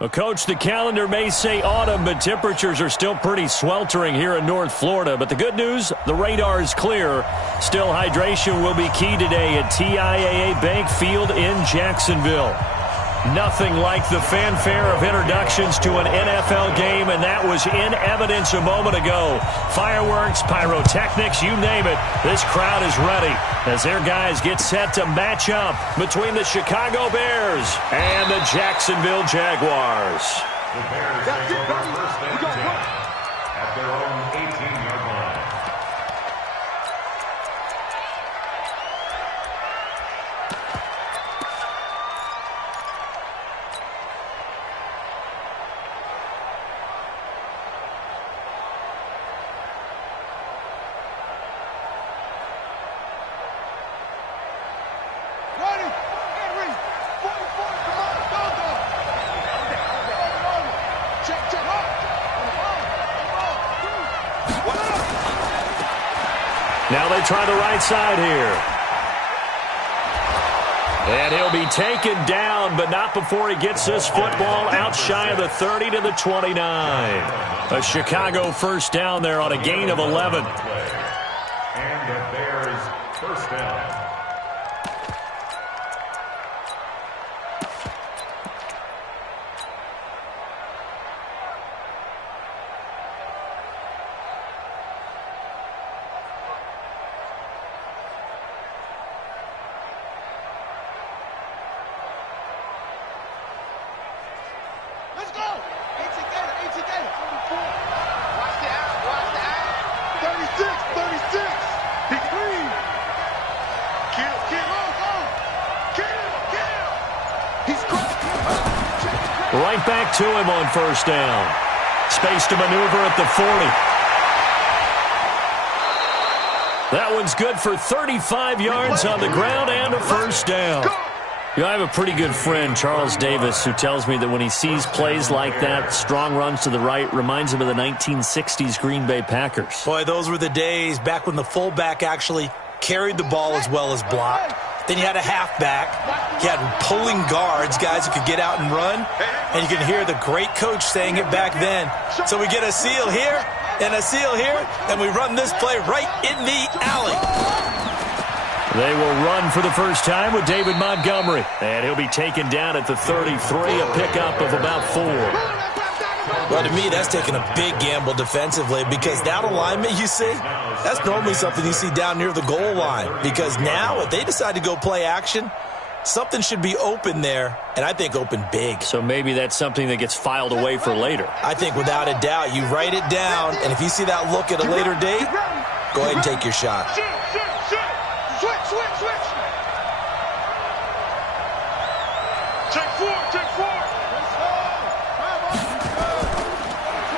Well, Coach, the calendar may say autumn, but temperatures are still pretty sweltering here in North Florida. But the good news, the radar is clear. Still, hydration will be key today at TIAA Bank Field in Jacksonville. Nothing like the fanfare of introductions to an NFL game, and that was in evidence a moment ago. Fireworks, pyrotechnics, you name it. This crowd is ready as their guys get set to match up between the Chicago Bears and the Jacksonville Jaguars. The Bears take over first and 10 at their own 18-yard line. Now they try the right side here. And he'll be taken down, but not before he gets this football out shy of the 30 to the 29. A Chicago first down there on a gain of 11. And the Bears first down. Right back to him on first down. Space to maneuver at the 40. That one's good for 35 yards on the ground and a first down. You know, I have a pretty good friend, Charles Davis, who tells me that when he sees plays like that, strong runs to the right, reminds him of the 1960s Green Bay Packers. Boy, those were the days back when the fullback actually carried the ball as well as blocked. Then you had a halfback. You had pulling guards, guys who could get out and run. And you can hear the great coach saying it back then. So we get a seal here and a seal here, and we run this play right in the alley. They will run for the first time with David Montgomery. And he'll be taken down at the 33, a pickup of about 4. Well, to me, that's taking a big gamble defensively because that alignment you see, that's normally something you see down near the goal line. Because now, if they decide to go play action, something should be open there, and I think open big. So maybe that's something that gets filed away for later. I think without a doubt, you write it down, and if you see that look at a later date, go ahead and take your shot.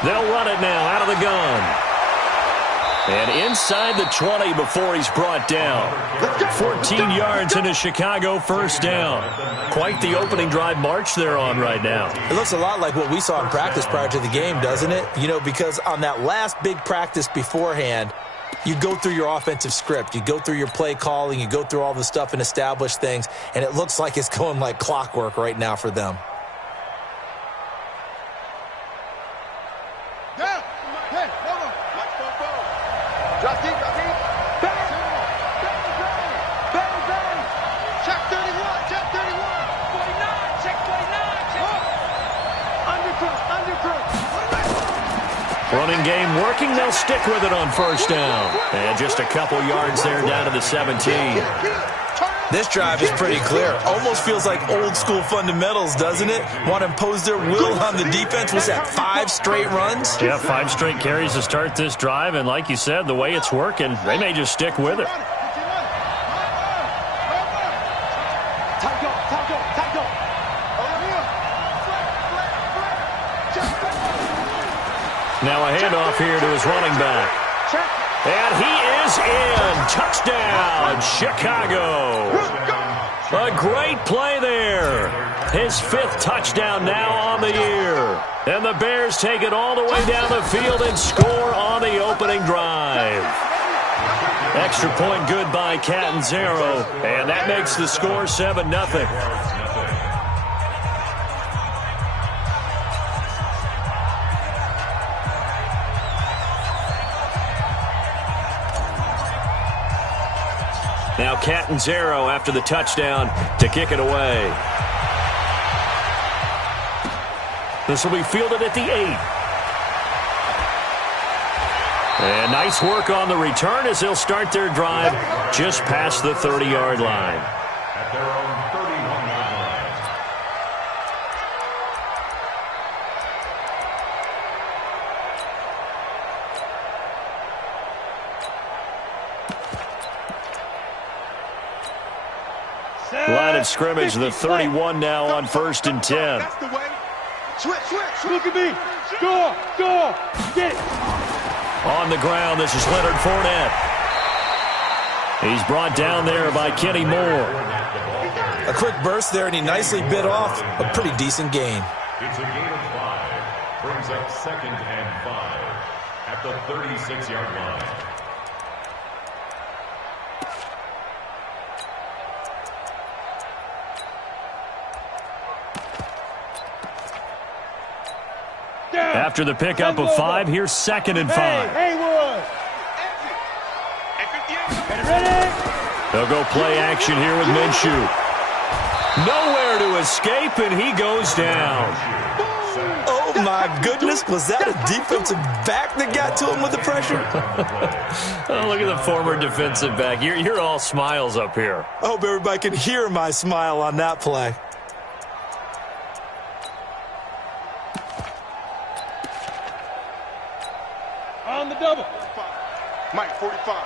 They'll run it now out of the gun. And inside the 20 before he's brought down. 14 yards and a Chicago first down. Quite the opening drive march they're on right now. It looks a lot like what we saw in practice prior to the game, doesn't it? You know, because on that last big practice beforehand, you go through your offensive script. You go through your play calling. You go through all the stuff and establish things. And it looks like it's going like clockwork right now for them. Running game working. They'll stick with it on first down. And just a couple yards there down to the 17. This drive is pretty clear. Almost feels like old school fundamentals, doesn't it? Want to impose their will on the defense. Was that 5 straight runs? Yeah, 5 straight carries to start this drive. And like you said, the way it's working, they may just stick with it. Now a handoff here to his running back. And he is in. Touchdown, Chicago. A great play there. His 5th touchdown now on the year. And the Bears take it all the way down the field and score on the opening drive. Extra point good by Catanzaro. And that makes the score 7-0. Catanzaro after the touchdown to kick it away. This will be fielded at the 8. And nice work on the return as they'll start their drive just past the 30-yard line. At their own 31-yard line. Line of scrimmage, the 31 now on 1st and 10. That's the way. Switch. Look at me. Go. Get it. On the ground, this is Leonard Fournette. He's brought down there by Kenny Moore. A quick burst there, and he nicely bit off a pretty decent gain. It's a gain of 5. Brings up 2nd and 5 at the 36-yard line. After the pickup of 5, here's 2nd and 5. Haywood. Ready? They'll go play action here with Minshew. Nowhere to escape, and he goes down. Oh, my goodness. Was that a defensive back that got to him with the pressure? Oh, look at the former defensive back. You're all smiles up here. I hope everybody can hear my smile on that play. On the double. Mike, 45.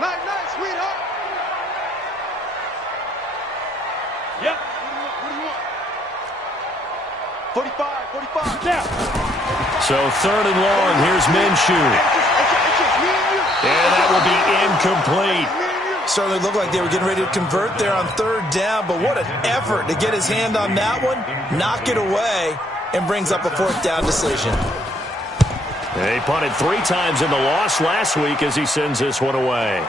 Nice, sweetheart. Yep. What do you want? 45. Now. So 3rd and long, here's Minshew. It's just me and you. And that will be incomplete. Certainly looked like they were getting ready to convert there on 3rd down, but what an effort to get his hand on that one, knock it away, and brings up a 4th down decision. He punted 3 times in the loss last week as he sends this one away.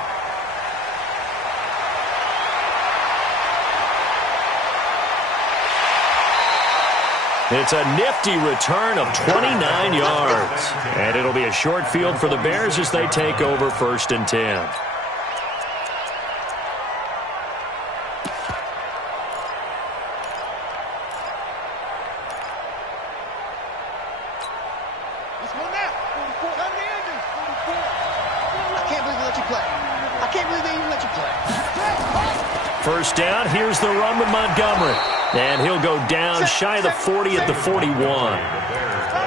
It's a nifty return of 29 yards. And it'll be a short field for the Bears as they take over 1st and 10. First down, here's the run with Montgomery. And he'll go down shy of the 40 at the 41.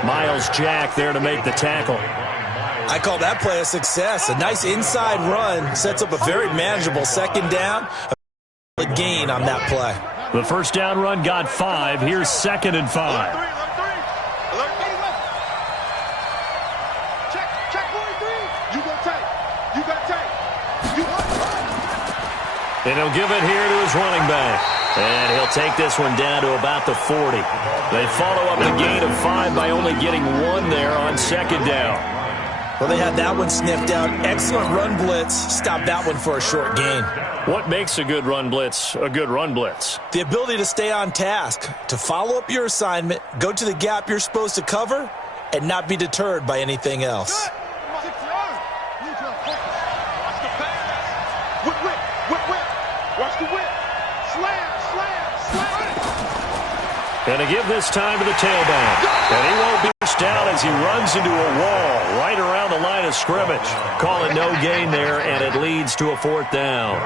Miles Jack there to make the tackle. I call that play a success. A nice inside run sets up a very manageable 2nd down. A gain on that play. The first down run got 5. Here's 2nd and 5. Check 43. You got tape. And he'll give it here to his running back. And he'll take this one down to about the 40. They follow up the gain of 5 by only getting 1 there on 2nd down. Well, they had that one sniffed out. Excellent run blitz. Stopped that one for a short gain. What makes a good run blitz a good run blitz? The ability to stay on task, to follow up your assignment, go to the gap you're supposed to cover, and not be deterred by anything else. Watch the whip. Slam. And to give this time to the tailback. And he won't be pushed down as he runs into a wall right around the line of scrimmage. Call it no gain there, and it leads to a 4th down.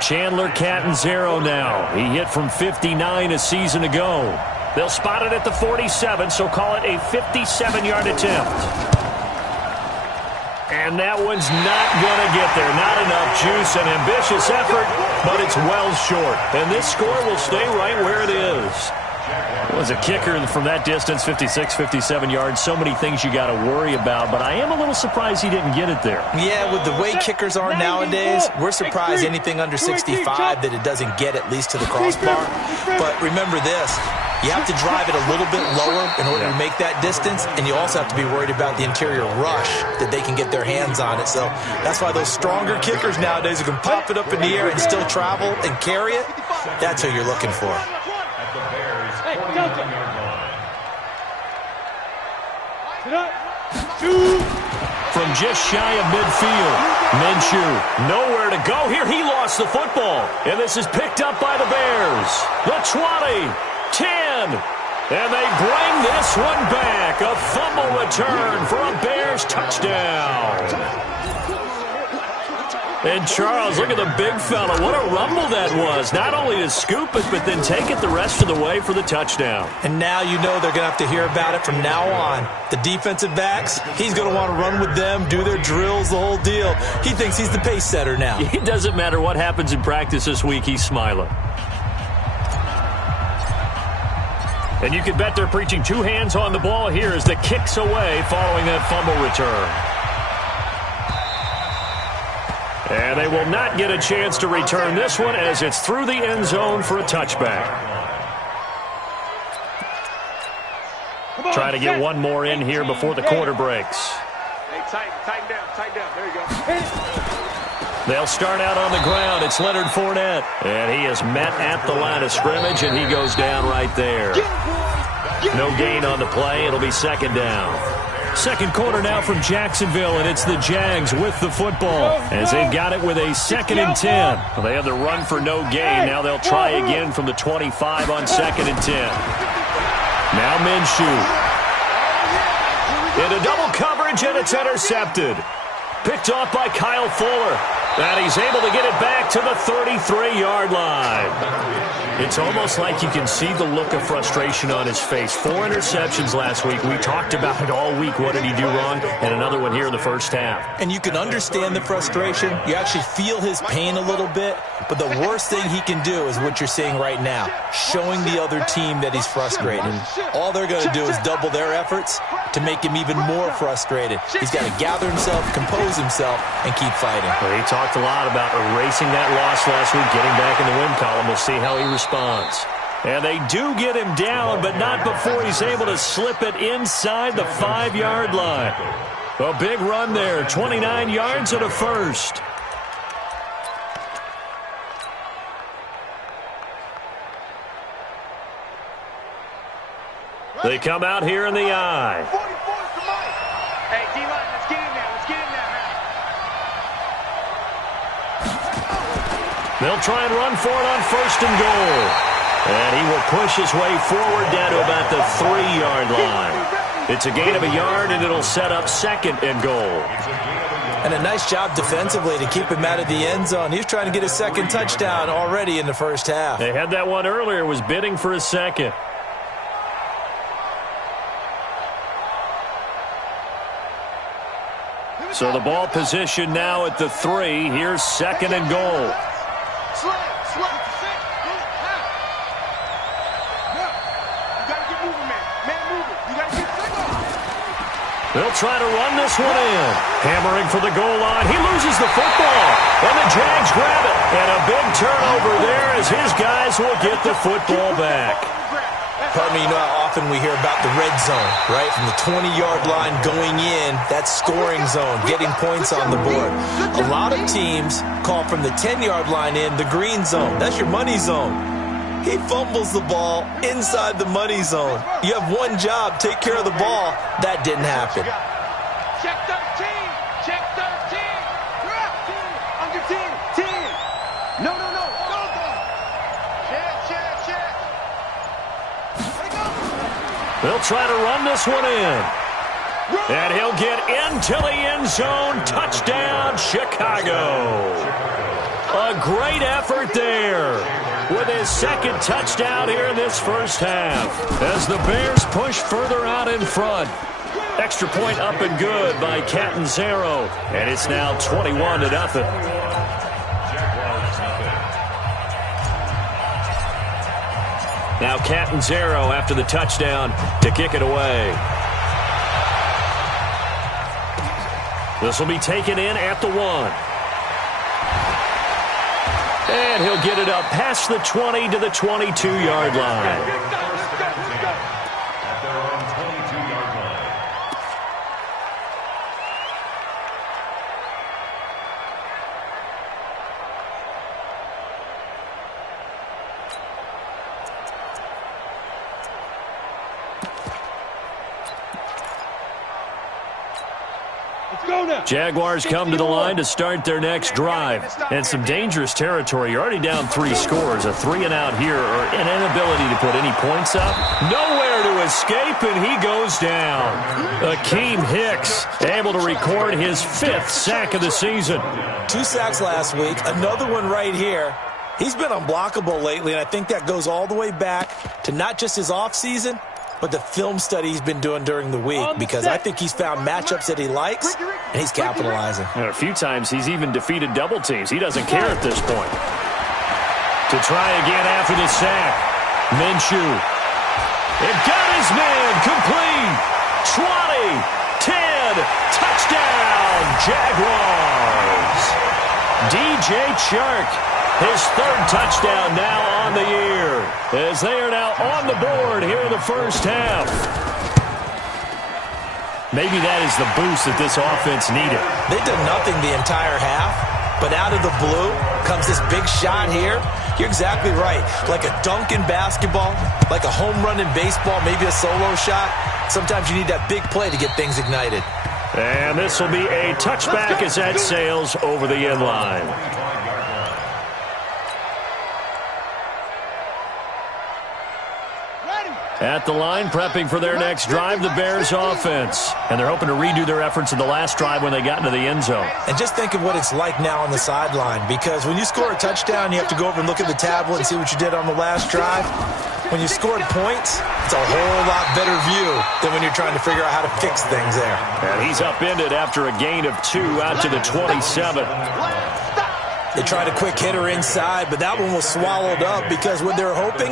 Chandler Catanzaro now. He hit from 59 a season ago. They'll spot it at the 47, so call it a 57-yard attempt. And that one's not going to get there. Not enough juice, an ambitious effort, but it's well short. And this score will stay right where it is. Well, as a kicker from that distance, 56, 57 yards, so many things you got to worry about, but I am a little surprised he didn't get it there. Yeah, with the way kickers are nowadays, we're surprised anything under 65 that it doesn't get at least to the crossbar. But remember this. You have to drive it a little bit lower in order to make that distance, and you also have to be worried about the interior rush that they can get their hands on it. So that's why those stronger kickers nowadays who can pop it up in the air and still travel and carry it, that's who you're looking for. from just shy of midfield. Minshew, nowhere to go here. He lost the football. And this is picked up by the Bears. The 20, 10, and they bring this one back. A fumble return for a Bears touchdown. And Charles, look at the big fella. What a rumble that was. Not only to scoop it, but then take it the rest of the way for the touchdown. And now you know they're going to have to hear about it from now on. The defensive backs, he's going to want to run with them, do their drills, the whole deal. He thinks he's the pace setter now. It doesn't matter what happens in practice this week, he's smiling. And you can bet they're preaching two hands on the ball here as the kick's away following that fumble return. And they will not get a chance to return this one as it's through the end zone for a touchback. Try to get one more in here before the quarter breaks. Hey, tighten down. There you go. They'll start out on the ground. It's Leonard Fournette. And he is met at the line of scrimmage, and he goes down right there. No gain on the play. It'll be second down. Second quarter now from Jacksonville, and it's the Jags with the football as they've got it with a 2nd and 10. Well, they have the run for no gain. Now they'll try again from the 25 on 2nd and 10. Now Minshew. Into double coverage, and it's intercepted. Picked off by Kyle Fuller. And he's able to get it back to the 33-yard line. It's almost like you can see the look of frustration on his face. 4 interceptions last week. We talked about it all week. What did he do wrong? And another one here in the first half. And you can understand the frustration. You actually feel his pain a little bit. But the worst thing he can do is what you're seeing right now, showing the other team that he's frustrated. All they're going to do is double their efforts to make him even more frustrated. He's got to gather himself, compose himself, and keep fighting. Well, he talked a lot about erasing that loss last week, getting back in the win column. We'll see how he responds. And they do get him down, but not before he's able to slip it inside the 5-yard line. A big run there, 29 yards and a first. They come out here in the I. Hey, D-line, let's get in there. They'll try and run for it on 1st and goal. And he will push his way forward down to about the 3-yard line. It's a gain of a yard, and it'll set up 2nd and goal. And a nice job defensively to keep him out of the end zone. He was trying to get his 2nd touchdown already in the first half. They had that one earlier, was bidding for his 2nd. So the ball position now at the 3. Here's 2nd and goal. They'll try to run this one in. Hammering for the goal line. He loses the football. And the Jags grab it. And a big turnover there as his guys will get the football back. Pardon me, you know how often we hear about the red zone, right? From the 20-yard line going in, that's scoring zone, getting points on the board. A lot of teams call from the 10-yard line in the green zone. That's your money zone. He fumbles the ball inside the money zone. You have one job, take care of the ball. That didn't happen. Check 13. Check 13. Under 10. 10. No. They'll try to run this one in. And he'll get into the end zone. Touchdown, Chicago. A great effort there with his 2nd touchdown here in this first half as the Bears push further out in front. Extra point up and good by Catanzaro. And it's now 21-0. Now Catanzaro after the touchdown to kick it away. This will be taken in at the 1. And he'll get it up past the 20 to the 22-yard line. Let's go! Jaguars come to the line to start their next drive. And some dangerous territory. You're already down 3 scores. A 3-and-out here, or an inability to put any points up. Nowhere to escape, and he goes down. Akeem Hicks able to record his 5th sack of the season. 2 sacks last week, another one right here. He's been unblockable lately, and I think that goes all the way back to not just his offseason, but the film study he's been doing during the week, because I think he's found matchups that he likes, and he's capitalizing. And a few times he's even defeated double teams. He doesn't care at this point. To try again after the sack. Minshew. It got his man complete. 20, 10, touchdown, Jaguars. DJ Chark. His 3rd touchdown now on the year, as they are now on the board here in the first half. Maybe that is the boost that this offense needed. They did nothing the entire half, but out of the blue comes this big shot here. You're exactly right. Like a dunk in basketball, like a home run in baseball, maybe a solo shot. Sometimes you need that big play to get things ignited. And this will be a touchback as that sails over the end line. At the line, prepping for their next drive, the Bears offense. And they're hoping to redo their efforts in the last drive when they got into the end zone. And just think of what it's like now on the sideline, because when you score a touchdown, you have to go over and look at the tablet and see what you did on the last drive. When you scored points, it's a whole lot better view than when you're trying to figure out how to fix things there. And he's upended after a gain of 2 out to the 27. They tried a quick hitter inside, but that one was swallowed up because what they're hoping,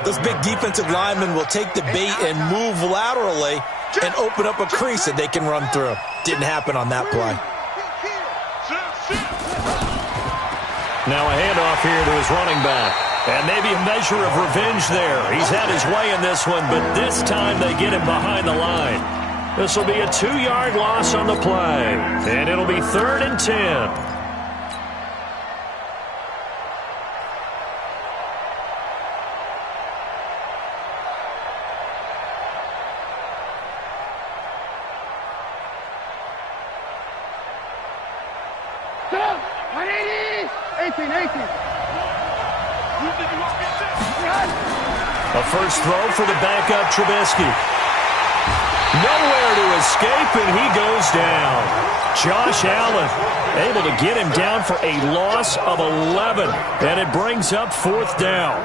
those big defensive linemen will take the bait and move laterally and open up a crease that they can run through. Didn't happen on that play. Now a handoff here to his running back. And maybe a measure of revenge there. He's had his way in this one, but this time they get him behind the line. This will be a 2-yard loss on the play. And it'll be 3rd and 10. A first throw for the backup Trubisky. Nowhere to escape, and he goes down. Josh Allen able to get him down for a loss of 11, and it brings up 4th down.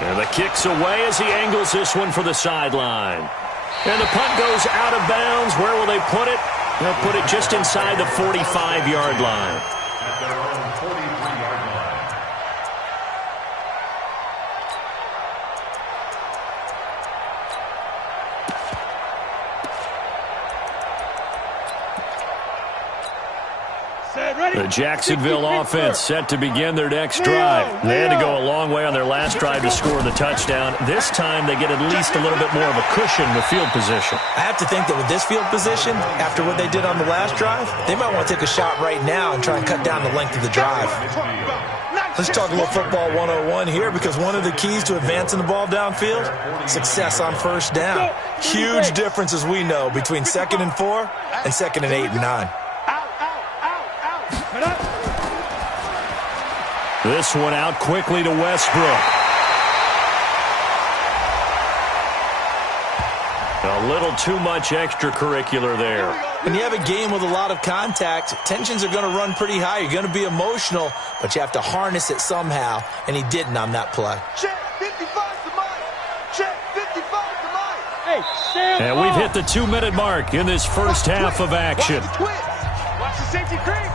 And the kick's away as he angles this one for the sideline. And the punt goes out of bounds. Where will they put it? They'll put it just inside the 45-yard line. At their own 43-yard line. The Jacksonville offense set to begin their next drive. They had to go a long way on their last drive to score the touchdown. This time they get at least a little bit more of a cushion with field position. I have to think that with this field position, after what they did on the last drive, they might want to take a shot right now and try and cut down the length of the drive. Let's talk a little football 101 here, because one of the keys to advancing the ball downfield, success on first down. Huge difference, as we know, between 2nd and 4 and 2nd and 8 and 9. This one out quickly to Westbrook. A little too much extracurricular there. When you have a game with a lot of contact, tensions are going to run pretty high. You're going to be emotional, but you have to harness it somehow, and he didn't on that play. Check 55 to Mike. Check 55 to Mike. Hey, stand And we've hit the 2-minute mark in this first half of action. Watch the twist. Watch the safety creep.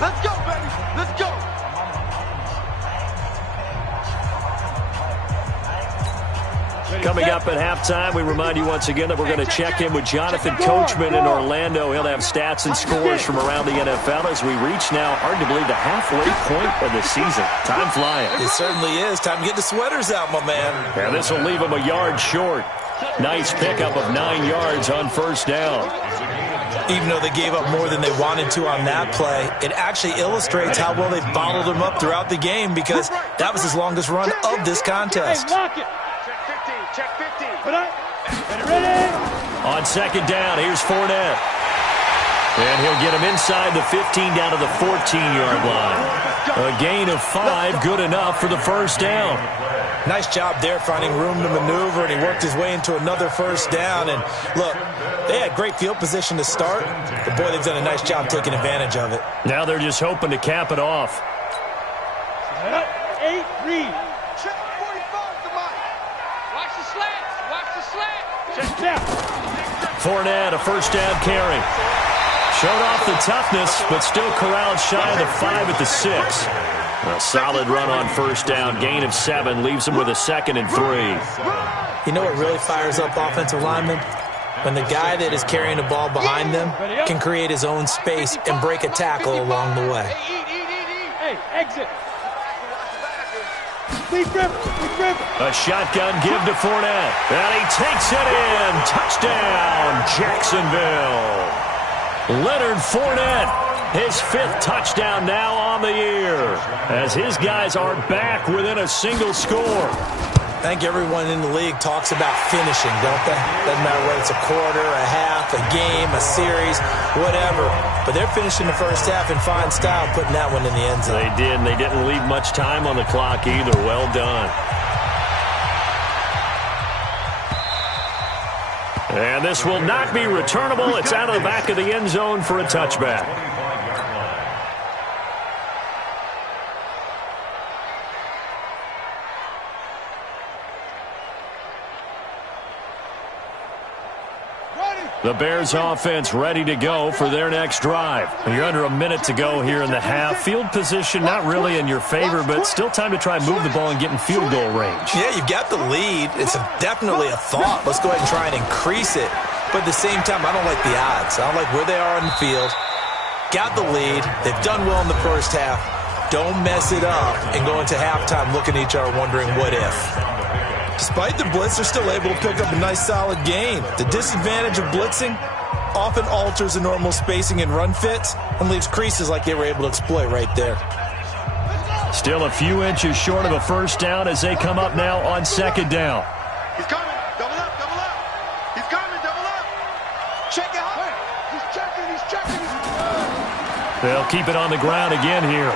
Let's go, baby. Let's go. Coming up at halftime, we remind you once again that we're going to check in with Jonathan Coachman in Orlando. He'll have stats and scores from around the NFL as we reach now, hard to believe, the halfway point of the season. Time flying. It certainly is. Time to get the sweaters out, my man. And this will leave him a yard short. Nice pickup of 9 yards on first down. Even though they gave up more than they wanted to on that play, it actually illustrates how well they bottled him up throughout the game, because that was his longest run of this contest. Hey, lock it. Check 15. Ready? On second down, here's Fournette. And he'll get him inside the 15 down to the 14-yard line. A gain of 5, good enough for the first down. Nice job there finding room to maneuver, and he worked his way into another first down. And look, they had great field position to start, but boy, they've done a nice job taking advantage of it. Now they're just hoping to cap it off. 8, read. Check 45 to Mike. Watch the slats. Watch the slats. Check snap. Fournette, a first down carry. Showed off the toughness, but still corralled shy of the 5 at the 6. A solid run on first down. Gain of 7 leaves him with a 2nd and 3. You know what really fires up offensive linemen? When the guy that is carrying the ball behind them can create his own space and break a tackle along the way. Hey, exit. Deep grip. A shotgun give to Fournette. And he takes it in. Touchdown, Jacksonville. Leonard Fournette, his 5th touchdown now on the year, as his guys are back within a single score. I think everyone in the league talks about finishing, don't they? Doesn't matter whether it's a quarter, a half, a game, a series, whatever. But they're finishing the first half in fine style, putting that one in the end zone. They did, and they didn't leave much time on the clock either. Well done. And this will not be returnable. It's out of the back of the end zone for a touchback. The Bears offense ready to go for their next drive. You're under a minute to go here in the half. Field position not really in your favor, but still time to try and move the ball and get in field goal range. Yeah, you've got the lead. It's definitely a thought. Let's go ahead and try and increase it. But at the same time, I don't like the odds. I don't like where they are on the field. Got the lead. They've done well in the first half. Don't mess it up and go into halftime looking at each other wondering what if. Despite the blitz, they're still able to pick up a nice solid gain. The disadvantage of blitzing often alters the normal spacing and run fits and leaves creases like they were able to exploit right there. Still a few inches short of a first down as they come up now on second down. He's coming. Double up. He's coming. Double up. Check it out. He's checking. They'll keep it on the ground again here.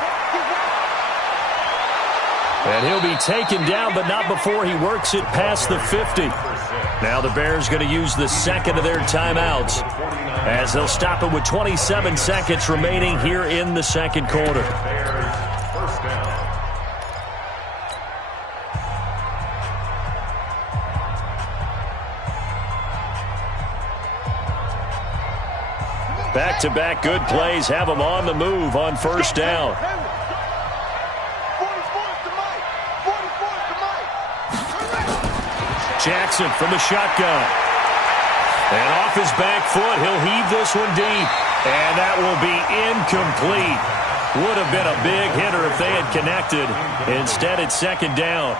And he'll be taken down, but not before he works it past the 50. Now the Bears going to use the second of their timeouts as they'll stop it with 27 seconds remaining here in the second quarter. Back-to-back good plays have them on the move on first down. Jackson from the shotgun. And off his back foot, he'll heave this one deep. And that will be incomplete. Would have been a big hitter if they had connected. Instead, it's second down.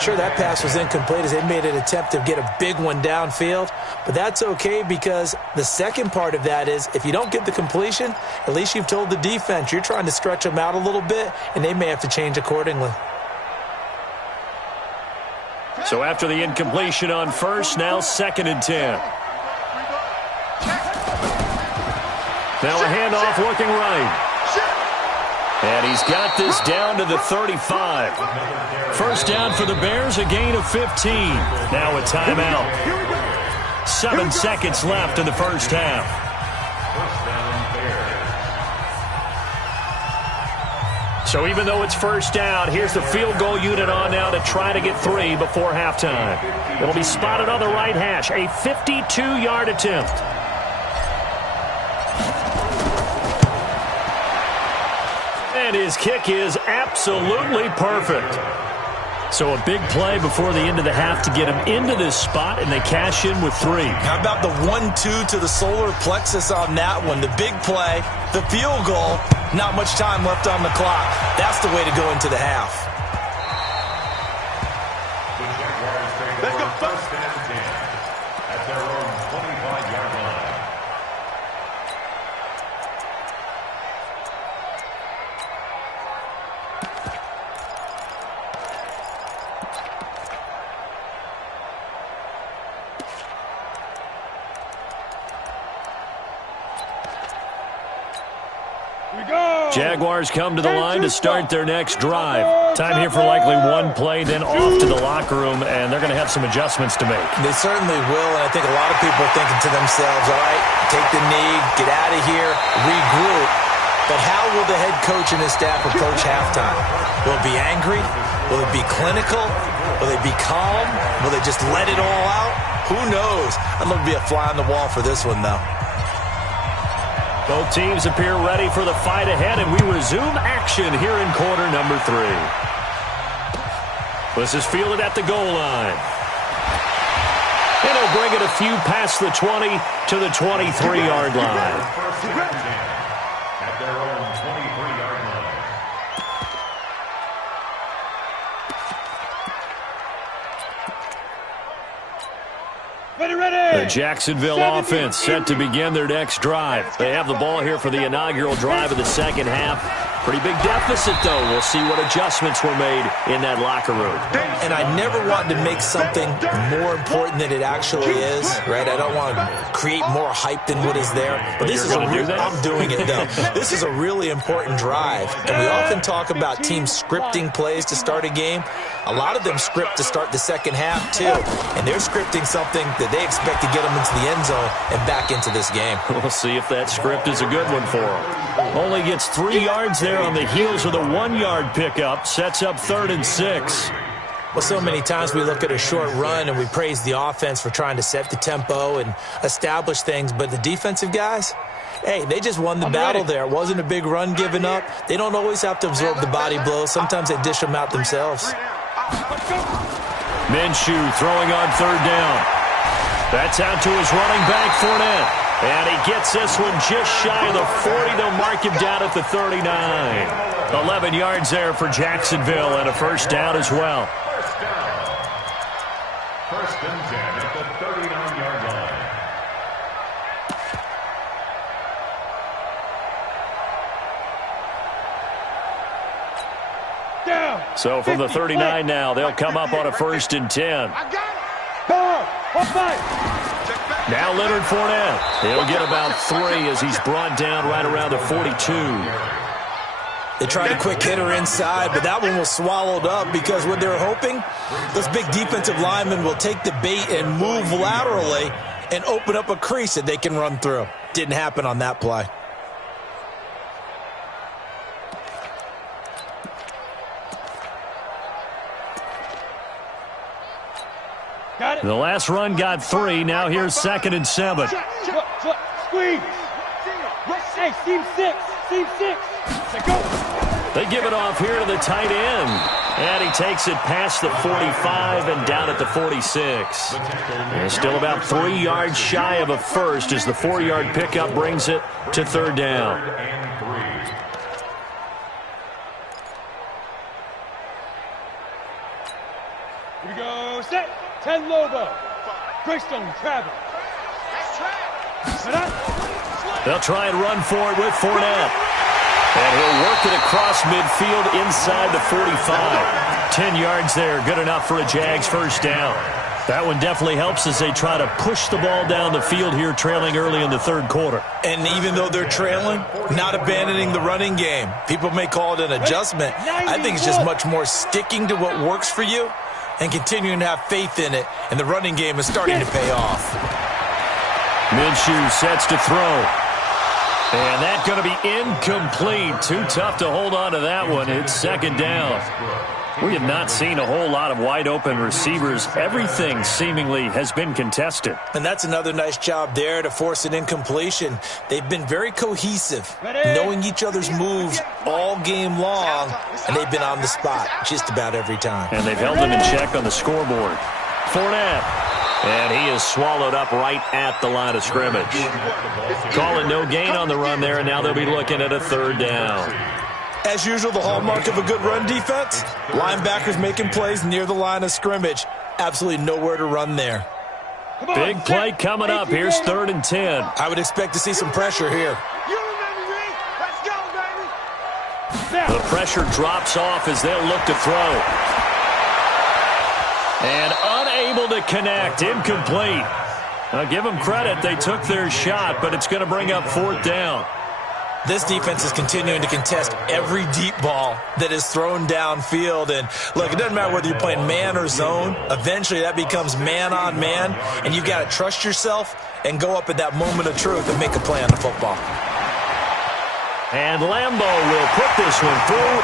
Sure, that pass was incomplete as they made an attempt to get a big one downfield. But that's okay because the second part of that is if you don't get the completion, at least you've told the defense you're trying to stretch them out a little bit, and they may have to change accordingly. So after the incompletion on first, now second and 10. Now a handoff looking right. And he's got this down to the 35. First down for the Bears, a gain of 15. Now a timeout. 7 seconds left in the first half. So even though it's first down, here's the field goal unit on now to try to get 3 before halftime. It'll be spotted on the right hash, a 52-yard attempt. And his kick is absolutely perfect. So a big play before the end of the half to get him into this spot, and they cash in with 3. How about the 1-2 to the solar plexus on that one? The big play, the field goal, not much time left on the clock. That's the way to go into the half. Let's go. First and 10 at their own 25-yard line. Jaguars come to the line to start their next drive. Time here for likely one play, then off to the locker room, and they're going to have some adjustments to make. They certainly will, and I think a lot of people are thinking to themselves, all right, take the knee, get out of here, regroup. But how will the head coach and his staff approach halftime? Will it be angry? Will it be clinical? Will they be calm? Will they just let it all out? Who knows? I'd love to be a fly on the wall for this one, though. Both teams appear ready for the fight ahead, and we resume action here in quarter number 3. This is fielded at the goal line. And he'll bring it a few past the 20 to the 23-yard line. At their own 23-yard line. The Jacksonville offense set to begin their next drive. They have the ball here for the inaugural drive of the second half. Pretty big deficit, though. We'll see what adjustments were made in that locker room. And I never want to make something more important than it actually is, right? I don't want to create more hype than what is there. But this is I'm doing it, though. This is a really important drive. And we often talk about teams scripting plays to start a game. A lot of them script to start the second half, too. And they're scripting something that they expect to get them into the end zone and back into this game. We'll see if that script is a good one for them. Only gets 3 yards there on the heels of the 1-yard pickup. Sets up 3rd and 6. Well, so many times we look at a short run and we praise the offense for trying to set the tempo and establish things. But the defensive guys, hey, they just won the battle there. It wasn't a big run given up. They don't always have to absorb the body blows. Sometimes they dish them out themselves. Minshew throwing on 3rd down. That's out to his running back, Fournette. And he gets this one just shy of the 40. They'll mark him down at the 39. 11 yards there for Jacksonville and a first down as well. First down. 1st and 10 at the 39-yard line. Down. So from the 39 now, they'll come up on a 1st and 10. Now Leonard Fournette. He'll get about 3 as he's brought down right around the 42. They tried a quick hitter inside, but that one was swallowed up because what they're hoping, those big defensive linemen will take the bait and move laterally and open up a crease that they can run through. Didn't happen on that play. The last run got 3. Now here's 2nd and 7. Squeeze. Hey, seam 6. Seam 6. Go. They give it off here to the tight end. And he takes it past the 45 and down at the 46. And still about 3 yards shy of a first as the 4-yard pickup brings it to 3rd down. Here we go. Set. 10 Lobo. Greystone Travis. They'll try and run for it with Fournette. And he'll work it across midfield inside the 45. 10 yards there, good enough for a Jags first down. That one definitely helps as they try to push the ball down the field here, trailing early in the 3rd quarter. And even though they're trailing, not abandoning the running game. People may call it an adjustment. I think it's just much more sticking to what works for you and continuing to have faith in it, and the running game is starting to pay off. Minshew sets to throw. And that's going to be incomplete. Too tough to hold on to that one. It's 2nd down. We have not seen a whole lot of wide-open receivers. Everything seemingly has been contested. And that's another nice job there to force an incompletion. They've been very cohesive, knowing each other's moves all game long, and they've been on the spot just about every time. And they've held them in check on the scoreboard. Fournette. And he is swallowed up right at the line of scrimmage. Calling no gain on the run there, and now they'll be looking at a 3rd down. As usual, the hallmark of a good run defense, linebackers making plays near the line of scrimmage. Absolutely nowhere to run there. Big play coming up. Here's 3rd and 10. I would expect to see some pressure here. The pressure drops off as they'll look to throw. And unable to connect. Incomplete. Now give them credit. They took their shot, but it's going to bring up 4th down. This defense is continuing to contest every deep ball that is thrown downfield. And, look, it doesn't matter whether you're playing man or zone. Eventually that becomes man on man, and you've got to trust yourself and go up at that moment of truth and make a play on the football. And Lambeau will put this one through.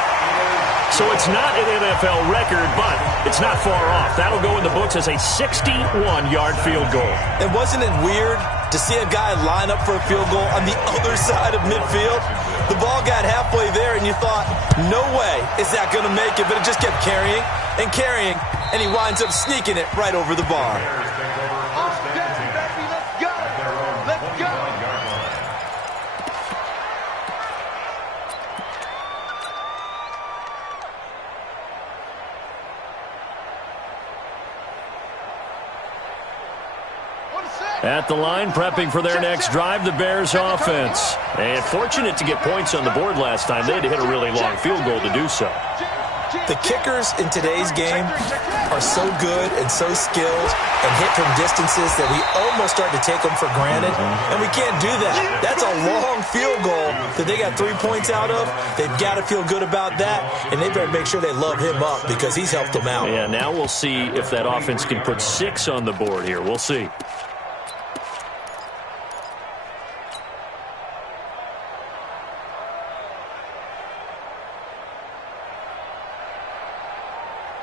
So it's not an NFL record, but it's not far off. That'll go in the books as a 61-yard field goal. And wasn't it weird to see a guy line up for a field goal on the other side of midfield? The ball got halfway there, and you thought, no way is that going to make it, but it just kept carrying, and he winds up sneaking it right over the bar. At the line, prepping for their next drive, the Bears offense. And fortunate to get points on the board last time. They had to hit a really long field goal to do so. The kickers in today's game are so good and so skilled and hit from distances that we almost start to take them for granted. And we can't do that. That's a long field goal that they got 3 points out of. They've got to feel good about that, and they better make sure they love him up because he's helped them out. Yeah, now we'll see if that offense can put 6 on the board here. We'll see.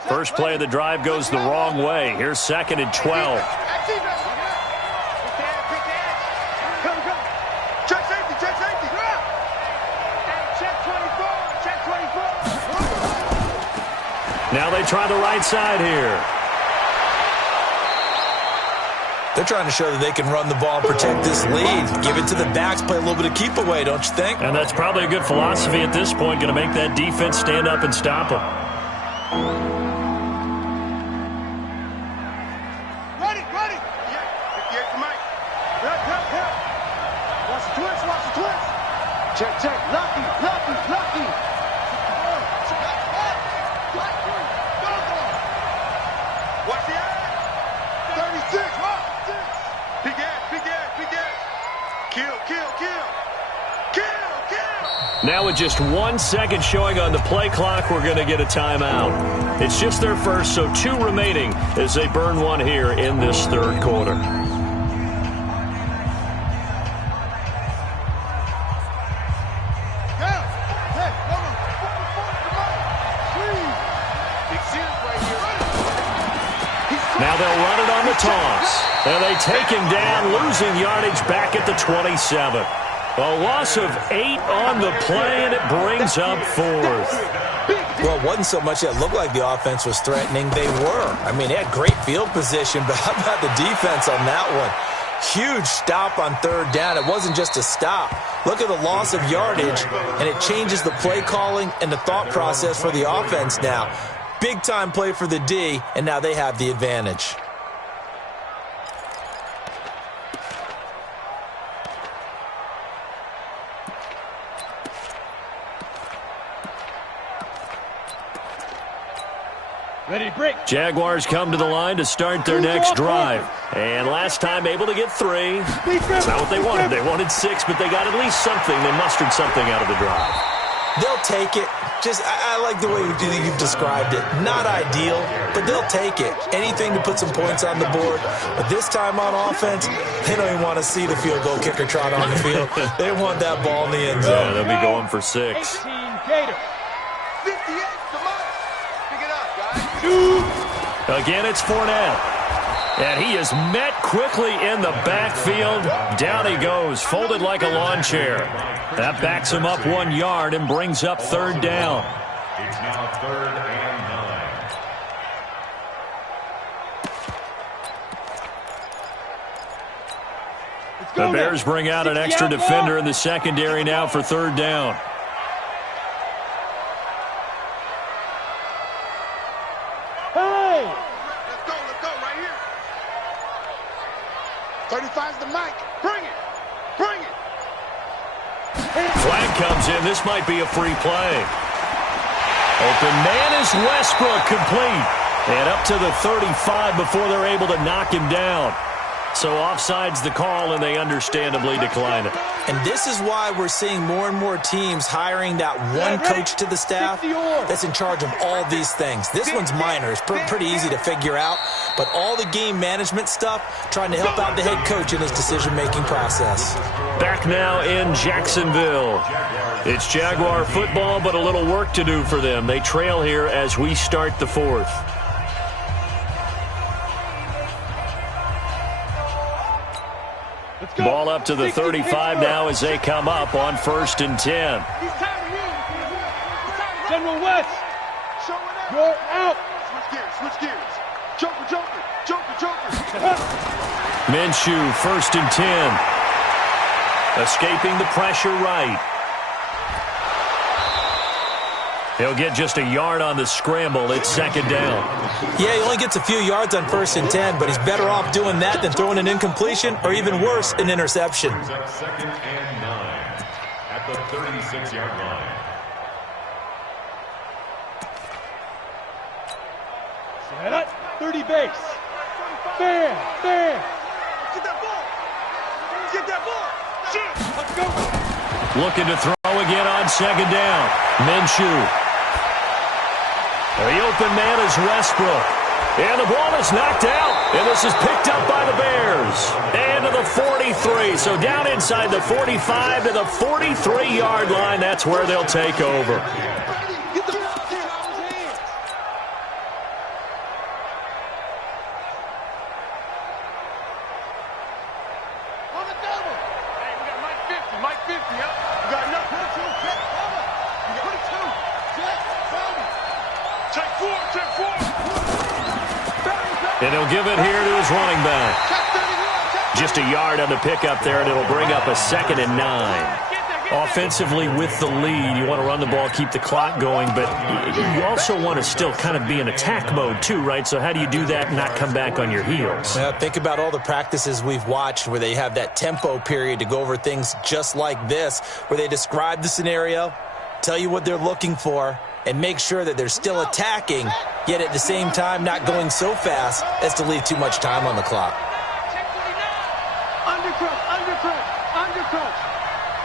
First play of the drive goes the wrong way. Here's 2nd and 12. Check safety, check safety. Check 24, check 24. Now they try the right side here. They're trying to show that they can run the ball and protect this lead. Give it to the backs, play a little bit of keep away, don't you think? And that's probably a good philosophy at this point, going to make that defense stand up and stop them. Check, lucky. Watch the eye. 36. Big ass. Kill. Now with just 1 second showing on the play clock, we're going to get a timeout. It's just their first, so 2 remaining as they burn one here in this third quarter. Now they'll run it on the toss. And they take him down, losing yardage back at the 27. A loss of 8 on the play, and it brings up 4th. Well, it wasn't so much that it looked like the offense was threatening. They were. I mean, they had great field position, but how about the defense on that one? Huge stop on 3rd down. It wasn't just a stop. Look at the loss of yardage, and it changes the play calling and the thought process for the offense now. Big-time play for the D, and now they have the advantage. Ready, break. Jaguars come to the line to start their next drive. And last time able to get 3. That's not what they wanted. They wanted 6, but they got at least something. They mustered something out of the drive. They'll take it. I like the way you've described it. Not ideal, but they'll take it. Anything to put some points on the board. But this time on offense, they don't even want to see the field goal kicker trot on the field. They want that ball in the end zone. Yeah, they'll be going for 6. 18 Gator. 58, come on. Pick it up, guys. Again, it's Fournette. And he is met quickly in the backfield. Down he goes, folded like a lawn chair. That backs him up 1 yard and brings up 3rd down. It's now 3rd and 9. The Bears bring out an extra defender in the secondary now for 3rd down. Hey! Let's go right here. 35's the mic. Bring it. Flag comes in. This might be a free play. Open man is Westbrook, complete. And up to the 35 before they're able to knock him down. So offside's the call, and they understandably decline it. And this is why we're seeing more and more teams hiring that one coach to the staff that's in charge of all these things. This one's minor. It's pretty easy to figure out. But all the game management stuff, trying to help out the head coach in his decision-making process. Back now in Jacksonville. It's Jaguar football, but a little work to do for them. They trail here as we start the fourth. Ball up to the 35 now as they come up on 1st and 10. General West, you're out. Switch gears. Joker. Minshew, 1st and 10. Escaping the pressure right. He'll get just a yard on the scramble. It's 2nd down. Yeah, he only gets a few yards on 1st and 10, but he's better off doing that than throwing an incompletion or even worse, an interception. 2nd and 9 at the 36-yard line. Set up, 30 base. Fair. Get that ball. Shoot. Let's go. Looking to throw again on 2nd down. Minshew. The open man is Westbrook. And the ball is knocked out. And this is picked up by the Bears. And to the 43. So down inside the 45 to the 43-yard line. That's where they'll take over. And he'll give it here to his running back. Just a yard on the pickup there, and it'll bring up a 2nd and 9. Offensively with the lead, you want to run the ball, keep the clock going, but you also want to still kind of be in attack mode too, right? So how do you do that and not come back on your heels? Think about all the practices we've watched where they have that tempo period to go over things just like this, where they describe the scenario, tell you what they're looking for, and make sure that they're still attacking, yet at the same time not going so fast as to leave too much time on the clock. Undercrook.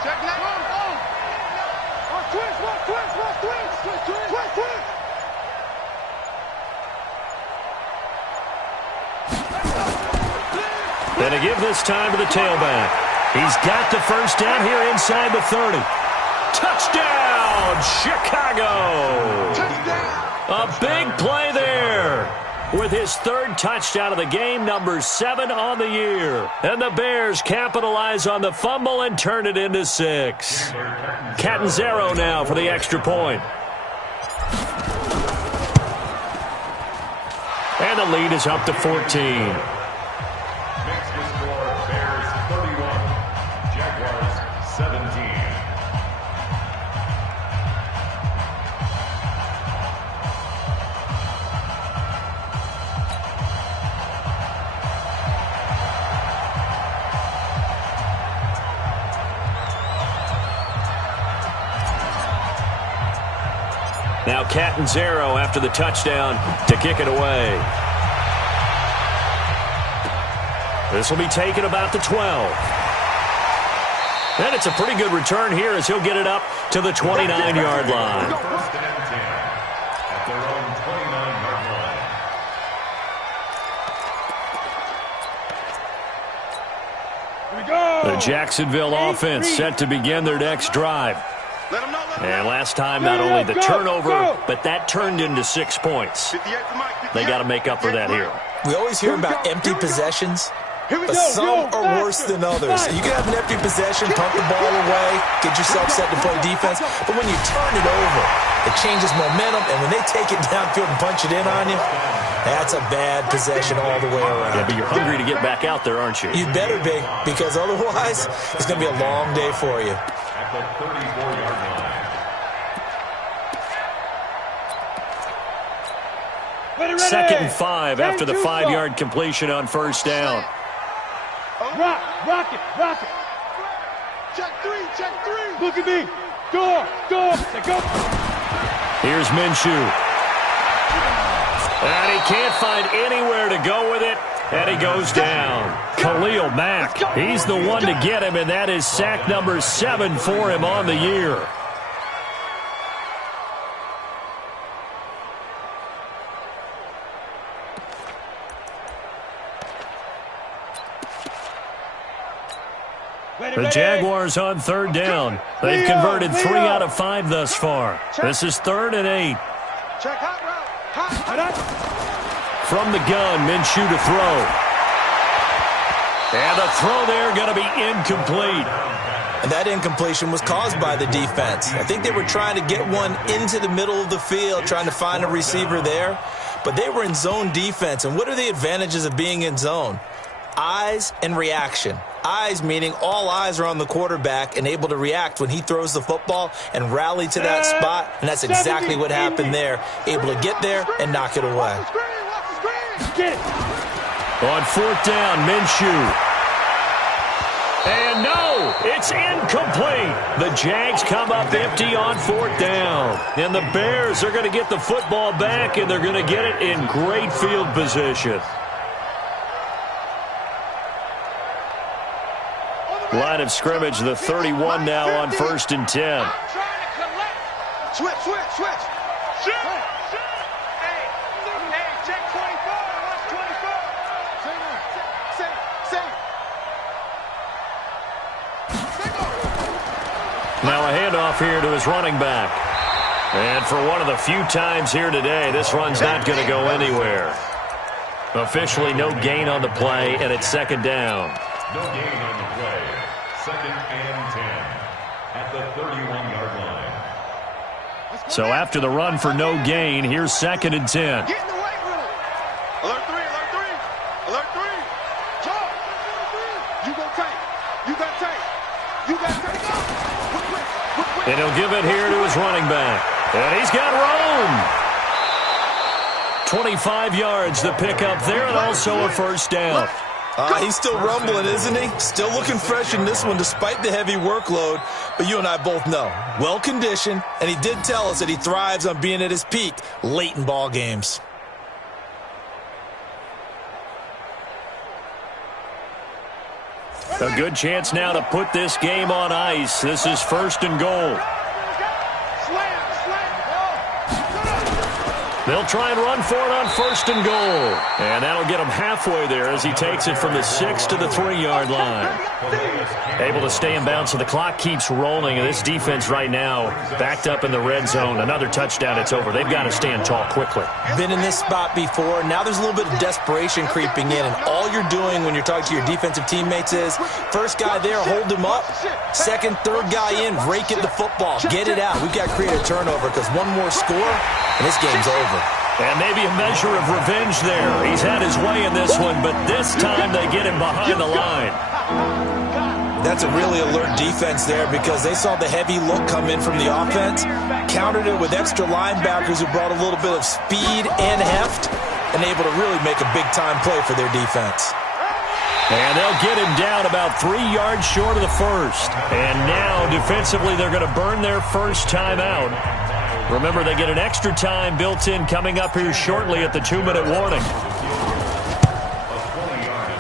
Check that. Twist. And to give this time to the tailback. He's got the 1st down here inside the 30. Touchdown, Chicago! A big play there with his 3rd touchdown of the game, number 7 on the year. And the Bears capitalize on the fumble and turn it into 6. Catanzaro now for the extra point. And the lead is up to 14. Makes the score Bears 31, Jaguars 17. Now Catanzaro after the touchdown to kick it away. This will be taken about the 12. And it's a pretty good return here as he'll get it up to the 29-yard line. 1st and 10 at their own 29-yard line. Here we go. The Jacksonville offense set to begin their next drive. And last time, not only the turnover, but that turned into 6 points. They got to make up for that here. We always hear about empty possessions, but some are worse than others. You can have an empty possession, pump the ball away, get yourself set to play defense, but when you turn it over, it changes momentum, and when they take it downfield and punch it in on you, that's a bad possession all the way around. Yeah, but you're hungry to get back out there, aren't you? You better be, because otherwise, it's going to be a long day for you. At the 34-yard line. 2nd and 5 after the 5-yard completion on 1st down. Rock it. Check three. Look at me. Go. Go. Here's Minshew. And he can't find anywhere to go with it. And he goes down. Khalil Mack, he's the one to get him, and that is sack number 7 for him on the year. The Jaguars on 3rd down. They've converted 3 out of 5 thus far. This is 3rd and 8. From the gun, Minshew to throw. And the throw there going to be incomplete. And that incompletion was caused by the defense. I think they were trying to get one into the middle of the field, trying to find a receiver there. But they were in zone defense. And what are the advantages of being in zone? Eyes and reaction. Eyes meaning all eyes are on the quarterback and able to react when he throws the football and rally to that spot. And that's exactly what happened there. Able to get there and knock it away. On 4th down, Minshew. And no, it's incomplete. The Jags come up empty on 4th down. And the Bears are going to get the football back, and they're going to get it in great field position. Line of scrimmage, the 31 now on 1st and 10. Switch. Hey, check 24. Watch 24. Now a handoff here to his running back. And for one of the few times here today, this run's not going to go anywhere. Officially no gain on the play, and it's 2nd down. No gain on the play. 2nd and 10 at the 31-yard line. So after the run for no gain, here's 2nd and 10. Get in the weight room. Alert 3. Jump. You go tight. You got tight. And he'll give it here to his running back. And he's got room. 25 yards the pick up there, and also a 1st down. He's still rumbling, isn't he? Still looking fresh in this one despite the heavy workload. But you and I both know, well-conditioned, and he did tell us that he thrives on being at his peak late in ball games. A good chance now to put this game on ice. This is 1st and goal. They'll try and run for it on 1st and goal. And that'll get him halfway there as he takes it from the 6 to the 3-yard line. Able to stay in bounds, so the clock keeps rolling. And this defense right now backed up in the red zone. Another touchdown, it's over. They've got to stand tall quickly. Been in this spot before. Now there's a little bit of desperation creeping in. And all you're doing when you're talking to your defensive teammates is, first guy there, hold him up. Second, third guy in, rake at the football. Get it out. We've got to create a turnover because one more score, and this game's over. And maybe a measure of revenge there. He's had his way in this one, but this time they get him behind the line. That's a really alert defense there because they saw the heavy look come in from the offense, countered it with extra linebackers who brought a little bit of speed and heft, and able to really make a big-time play for their defense. And they'll get him down about 3 yards short of the 1st. And now, defensively, they're going to burn their first time out. Remember, they get an extra time built in coming up here shortly at the 2-minute warning.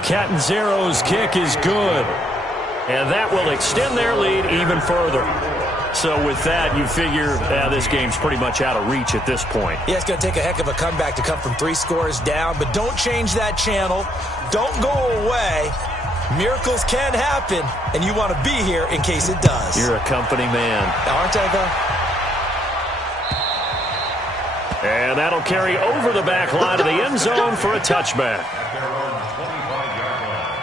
Catanzaro's kick is good. And that will extend their lead even further. So with that, you figure this game's pretty much out of reach at this point. Yeah, it's going to take a heck of a comeback to come from 3 scores down, but don't change that channel. Don't go away. Miracles can happen, and you want to be here in case it does. You're a company man. Aren't I, though? And that'll carry over the back line of the end zone for a touchback. At their own 25-yard line.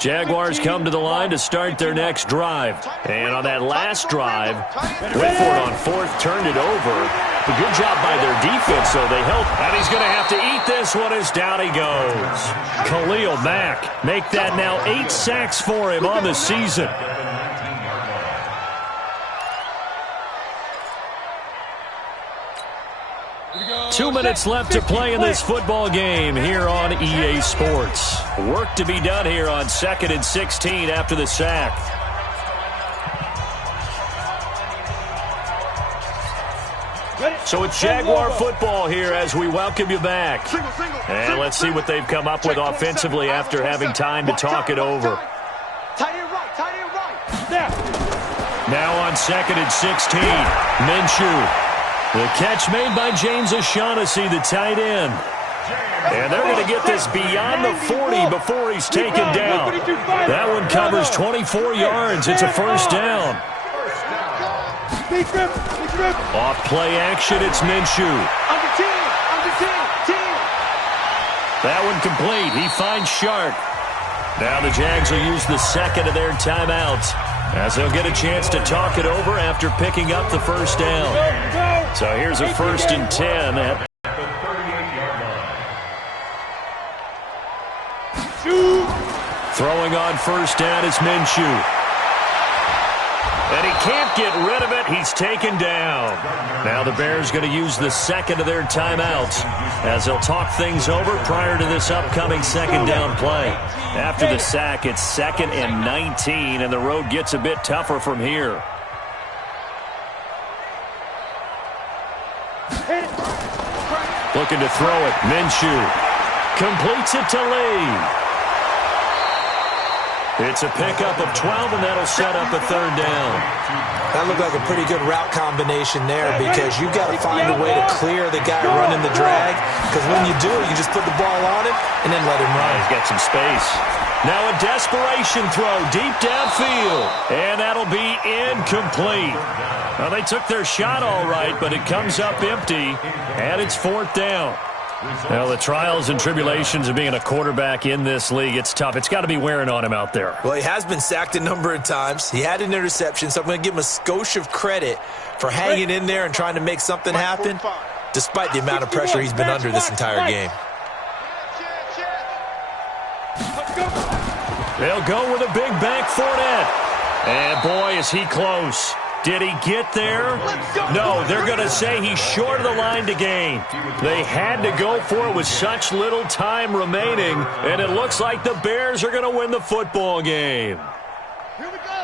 Jaguars come to the line to start their next drive. And on that last drive, went for it on 4th, turned it over. A good job by their defense, so they help. And he's going to have to eat this one as down he goes. Khalil Mack make that now 8 sacks for him on the season. 2 minutes left to play in this football game here on EA Sports. Work to be done here on 2nd and 16 after the sack. So it's Jaguar football here as we welcome you back. And let's see what they've come up with offensively after having time to talk it over. Tight end right, tight end right. Now on 2nd and 16, Minshew. The catch made by James O'Shaughnessy, the tight end. And they're going to get this beyond the 40 before he's taken down. That one covers 24 yards. It's a first down. Off play action, it's Minshew. Under 10. That one complete. He finds Shark. Now the Jags will use the second of their timeouts as they'll get a chance to talk it over after picking up the first down. So here's a 1st and 10 at the 38-yard line. Throwing on first down is Minshew. And he can't get rid of it. He's taken down. Now the Bears going to use the second of their timeouts as they'll talk things over prior to this upcoming second down play. After the sack, it's 2nd and 19, and the road gets a bit tougher from here. Looking to throw it. Minshew completes it to Lee. It's a pickup of 12, and that'll set up a 3rd down. That looked like a pretty good route combination there because you've got to find a way to clear the guy running the drag, because when you do, you just put the ball on him and then let him run. He's got some space. Now a desperation throw deep downfield, and that'll be incomplete. Well, they took their shot all right, but it comes up empty, and it's 4th down. Well, the trials and tribulations of being a quarterback in this league, it's tough. It's got to be wearing on him out there. Well, he has been sacked a number of times. He had an interception, so I'm going to give him a skosh of credit for hanging in there and trying to make something happen, despite the amount of pressure he's been under this entire game. They'll go with a big back Fournette. And, boy, is he close. Did he get there? No, they're going to say he's short of the line to gain. They had to go for it with such little time remaining, and it looks like the Bears are going to win the football game.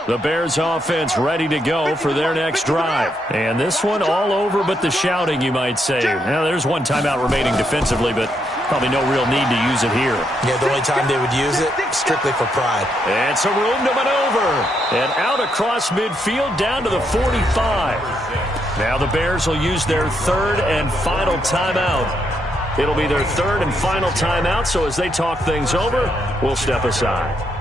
The Bears offense ready to go for their next drive. And this one all over but the shouting, you might say. Now, there's one timeout remaining defensively, but probably no real need to use it here. Yeah, the only time they would use it, strictly for pride. And some room to maneuver. And out across midfield down to the 45. Now the Bears will use their 3rd and final timeout. It'll be their 3rd and final timeout, so as they talk things over, we'll step aside.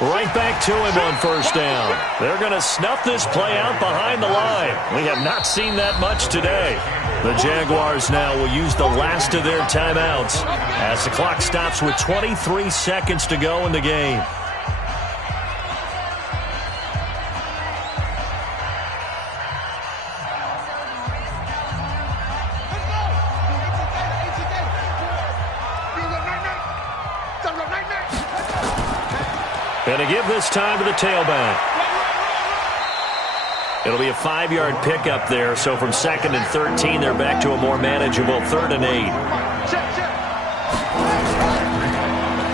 Right back to him on first down. They're going to snuff this play out behind the line. We have not seen that much today. The Jaguars now will use the last of their timeouts as the clock stops with 23 seconds to go in the game. And to give this time to the tailback. It'll be a 5-yard pickup there, so from 2nd and 13, they're back to a more manageable 3rd and 8.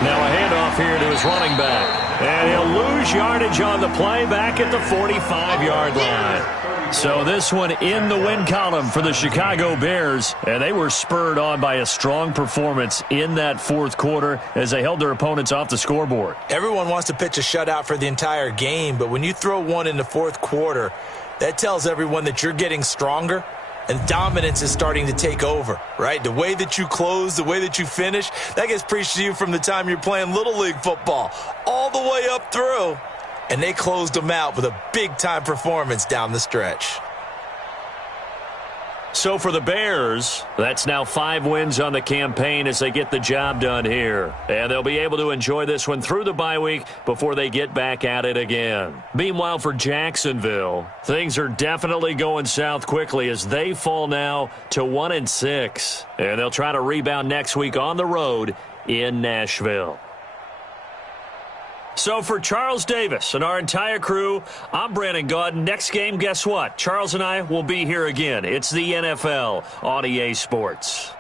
Now a handoff here to his running back. And he'll lose yardage on the play back at the 45-yard line. So this one in the win column for the Chicago Bears, and they were spurred on by a strong performance in that 4th quarter as they held their opponents off the scoreboard. Everyone wants to pitch a shutout for the entire game, but when you throw one in the 4th quarter, that tells everyone that you're getting stronger and dominance is starting to take over, right? The way that you close, the way that you finish, that gets preached to you from the time you're playing Little League football all the way up through. And they closed them out with a big-time performance down the stretch. So for the Bears, that's now 5 wins on the campaign as they get the job done here. And they'll be able to enjoy this one through the bye week before they get back at it again. Meanwhile, for Jacksonville, things are definitely going south quickly as they fall now to 1-6. And they'll try to rebound next week on the road in Nashville. So for Charles Davis and our entire crew, I'm Brandon Gaudin. Next game, guess what? Charles and I will be here again. It's the NFL on EA Sports.